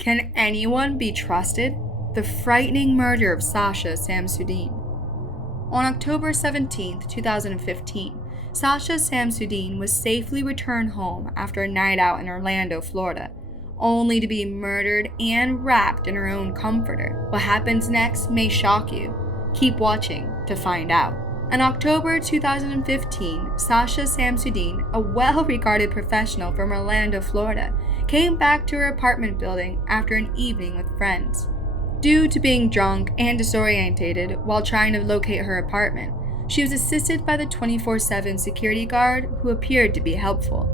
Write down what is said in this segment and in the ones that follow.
Can anyone be trusted? The frightening murder of Sasha Samsudean. On October 17, 2015, Sasha Samsudean was safely returned home after a night out in Orlando, Florida, only to be murdered and wrapped in her own comforter. What happens next may shock you. Keep watching to find out. In October 2015, Sasha Samsudean, a well-regarded professional from Orlando, Florida, came back to her apartment building after an evening with friends. Due to being drunk and disorientated while trying to locate her apartment, she was assisted by the 24/7 security guard who appeared to be helpful.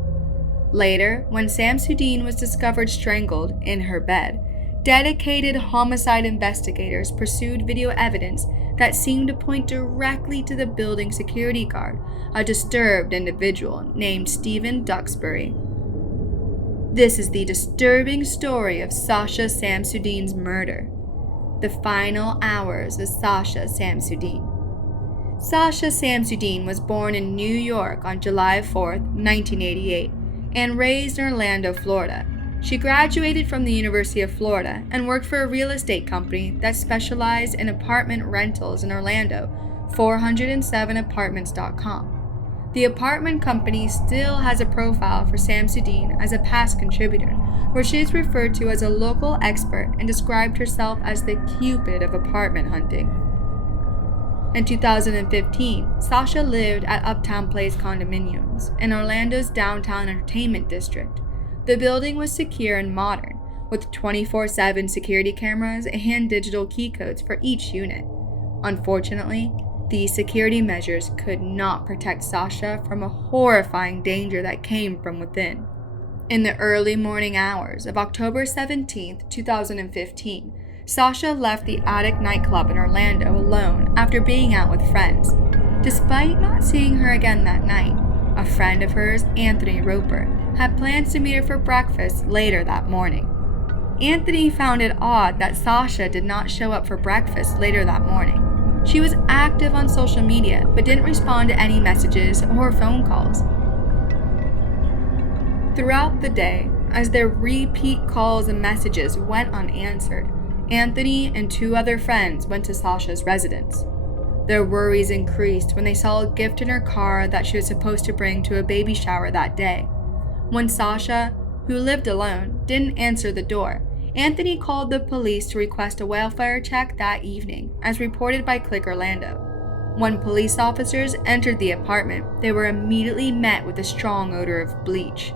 Later, when Samsudean was discovered strangled in her bed, dedicated homicide investigators pursued video evidence that seemed to point directly to the building security guard, a disturbed individual named Stephen Duxbury. This is the disturbing story of Sasha Samsudean's murder. The final hours of Sasha Samsudean. Sasha Samsudean was born in New York on July 4, 1988, and raised in Orlando, Florida. She graduated from the University of Florida and worked for a real estate company that specialized in apartment rentals in Orlando, 407apartments.com. The apartment company still has a profile for Samsudean as a past contributor, where she is referred to as a local expert and described herself as the Cupid of apartment hunting. In 2015, Sasha lived at Uptown Place condominiums in Orlando's downtown entertainment district. The building was secure and modern, with 24/7 security cameras and digital key codes for each unit. Unfortunately, these security measures could not protect Sasha from a horrifying danger that came from within. In the early morning hours of October 17, 2015, Sasha left the Attic nightclub in Orlando alone after being out with friends. Despite not seeing her again that night, a friend of hers, Anthony Roper, had plans to meet her for breakfast later that morning. Anthony found it odd that Sasha did not show up for breakfast later that morning. She was active on social media but didn't respond to any messages or phone calls. Throughout the day, as their repeat calls and messages went unanswered, Anthony and two other friends went to Sasha's residence. Their worries increased when they saw a gift in her car that she was supposed to bring to a baby shower that day. When Sasha, who lived alone, didn't answer the door, Anthony called the police to request a welfare check that evening, as reported by Click Orlando. When police officers entered the apartment, they were immediately met with a strong odor of bleach.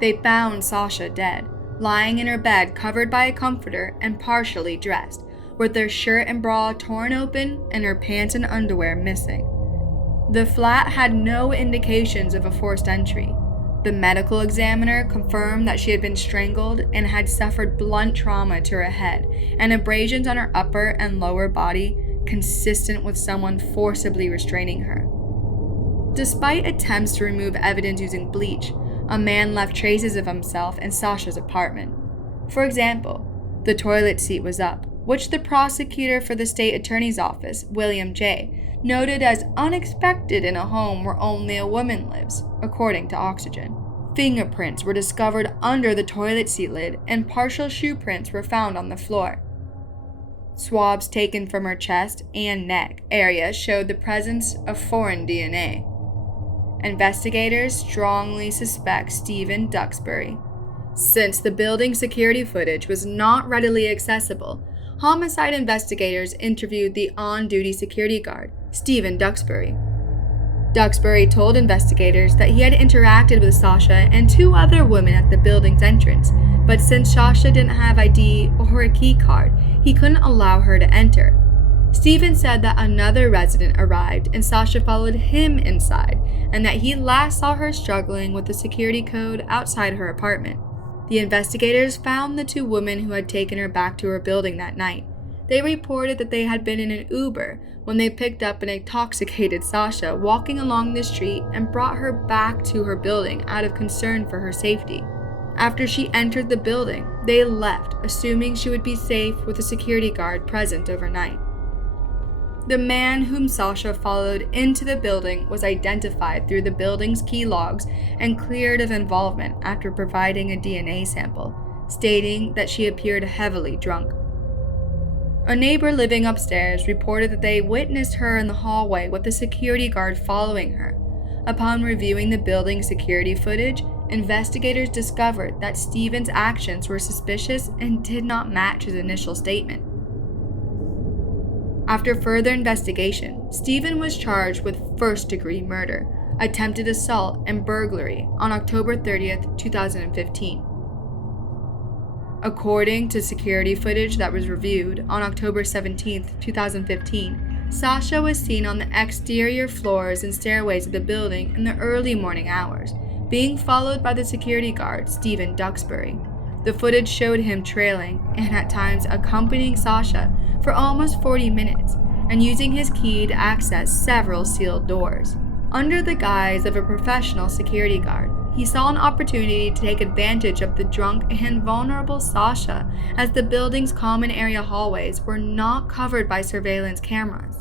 They found Sasha dead, lying in her bed covered by a comforter and partially dressed, with her shirt and bra torn open and her pants and underwear missing. The flat had no indications of a forced entry. The medical examiner confirmed that she had been strangled and had suffered blunt trauma to her head and abrasions on her upper and lower body, consistent with someone forcibly restraining her. Despite attempts to remove evidence using bleach, a man left traces of himself in Sasha's apartment. For example, the toilet seat was up, which the prosecutor for the state attorney's office, William J., noted as unexpected in a home where only a woman lives, according to Oxygen. Fingerprints were discovered under the toilet seat lid and partial shoe prints were found on the floor. Swabs taken from her chest and neck area showed the presence of foreign DNA. Investigators strongly suspect Stephen Duxbury. Since the building security footage was not readily accessible, homicide investigators interviewed the on-duty security guard, Stephen Duxbury. Duxbury told investigators that he had interacted with Sasha and two other women at the building's entrance, but since Sasha didn't have ID or a key card, he couldn't allow her to enter. Stephen said that another resident arrived and Sasha followed him inside, and that he last saw her struggling with the security code outside her apartment. The investigators found the two women who had taken her back to her building that night. They reported that they had been in an Uber when they picked up an intoxicated Sasha walking along the street and brought her back to her building out of concern for her safety. After she entered the building, they left, assuming she would be safe with a security guard present overnight. The man whom Sasha followed into the building was identified through the building's key logs and cleared of involvement after providing a DNA sample. stating that she appeared heavily drunk. A neighbor living upstairs reported that they witnessed her in the hallway with a security guard following her. Upon reviewing the building's security footage, investigators discovered that Stephen's actions were suspicious and did not match his initial statement. After further investigation, Stephen was charged with first-degree murder, attempted assault, and burglary on October 30th, 2015. According to security footage that was reviewed on October 17th, 2015, Sasha was seen on the exterior floors and stairways of the building in the early morning hours, being followed by the security guard, Stephen Duxbury. The footage showed him trailing and at times accompanying Sasha for almost 40 minutes and using his key to access several sealed doors. Under the guise of a professional security guard, he saw an opportunity to take advantage of the drunk and vulnerable Sasha, as the building's common area hallways were not covered by surveillance cameras.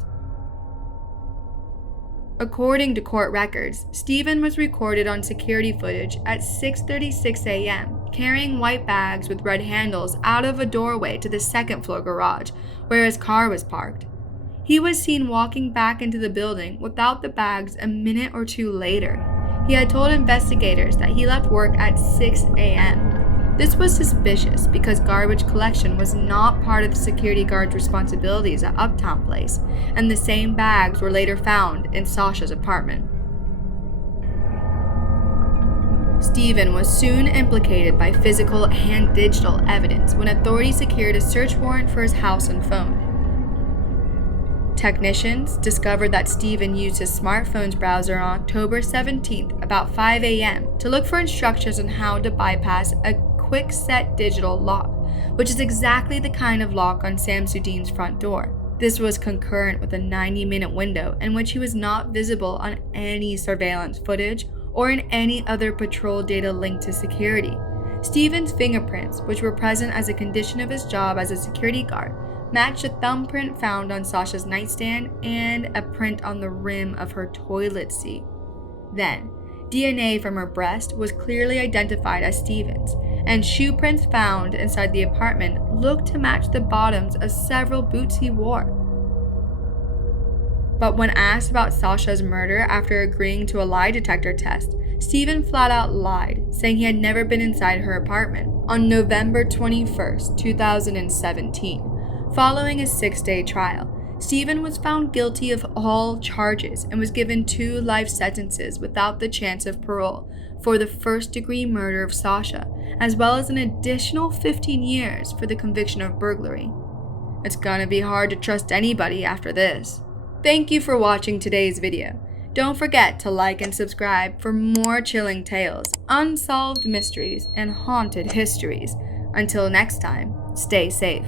According to court records, Stephen was recorded on security footage at 6:36 a.m., carrying white bags with red handles out of a doorway to the second-floor garage, where his car was parked. He was seen walking back into the building without the bags a minute or two later. He had told investigators that he left work at 6 a.m. This was suspicious because garbage collection was not part of the security guard's responsibilities at Uptown Place, and the same bags were later found in Sasha's apartment. Stephen was soon implicated by physical and digital evidence when authorities secured a search warrant for his house and phone. Technicians discovered that Stephen used his smartphone's browser on October 17th about 5 a.m. to look for instructions on how to bypass a quick-set digital lock, which is exactly the kind of lock on Samsudean's front door. This was concurrent with a 90-minute window in which he was not visible on any surveillance footage or in any other patrol data linked to security. Stephen's fingerprints, which were present as a condition of his job as a security guard, matched a thumbprint found on Sasha's nightstand and a print on the rim of her toilet seat. Then, DNA from her breast was clearly identified as Stephen's, and shoe prints found inside the apartment looked to match the bottoms of several boots he wore. But when asked about Sasha's murder after agreeing to a lie detector test, Stephen flat out lied, saying he had never been inside her apartment. On November 21st, 2017, following a 6-day trial, Stephen was found guilty of all charges and was given 2 life sentences without the chance of parole for the first-degree murder of Sasha, as well as an additional 15 years for the conviction of burglary. It's gonna be hard to trust anybody after this. Thank you for watching today's video. Don't forget to like and subscribe for more chilling tales, unsolved mysteries, and haunted histories. Until next time, stay safe.